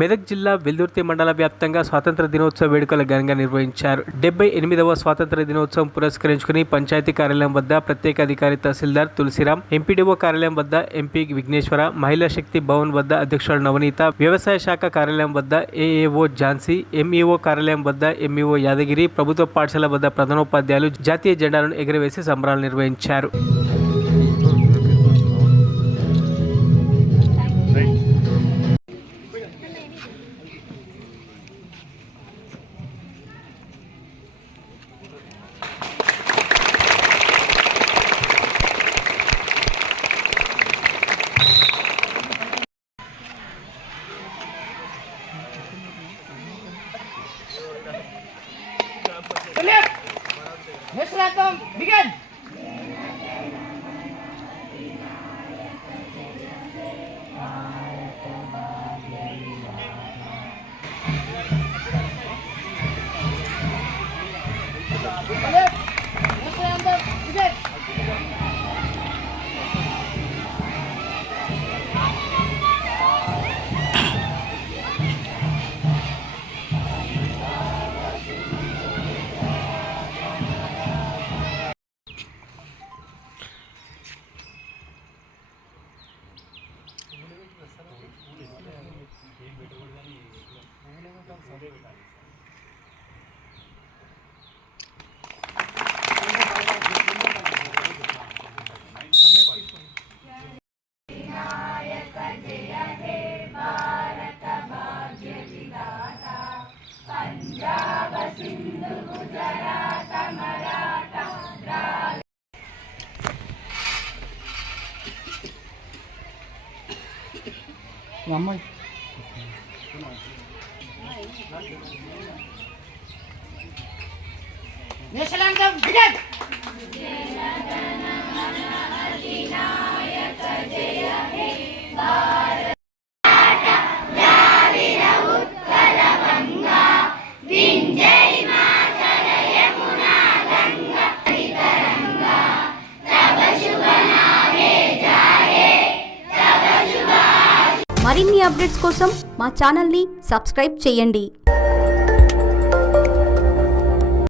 మెదక్ జిల్లా వెల్దుర్తి మండల వ్యాప్తంగా స్వాతంత్ర దినోత్సవ వేడుకలు ఘనంగా నిర్వహించారు. 78వ స్వాతంత్ర దినోత్సవం పురస్కరించుకుని పంచాయతీ కార్యాలయం వద్ద ప్రత్యేక అధికారి తహసీల్దార్ తులసిరాం, ఎంపీడీఓ కార్యాలయం వద్ద ఎంపీ విఘ్నేశ్వర, మహిళా శక్తి భవన్ వద్ద అధ్యక్షుడు నవనీత, వ్యవసాయ శాఖ కార్యాలయం వద్ద ఏఏఓ ఝాన్సీ, ఎంఈఓ కార్యాలయం వద్ద ఎంఈఓ యాదగిరి, ప్రభుత్వ పాఠశాల వద్ద ప్రధానోపాధ్యాయులు జాతీయ జెండాలను ఎగురవేసి సంబరాలు నిర్వహించారు. Next random, begin! Next random, begin! Mama. National anthem, begin! మరిన్ని అప్డేట్స్ కోసం మా ఛానల్ని సబ్స్క్రైబ్ చేయండి.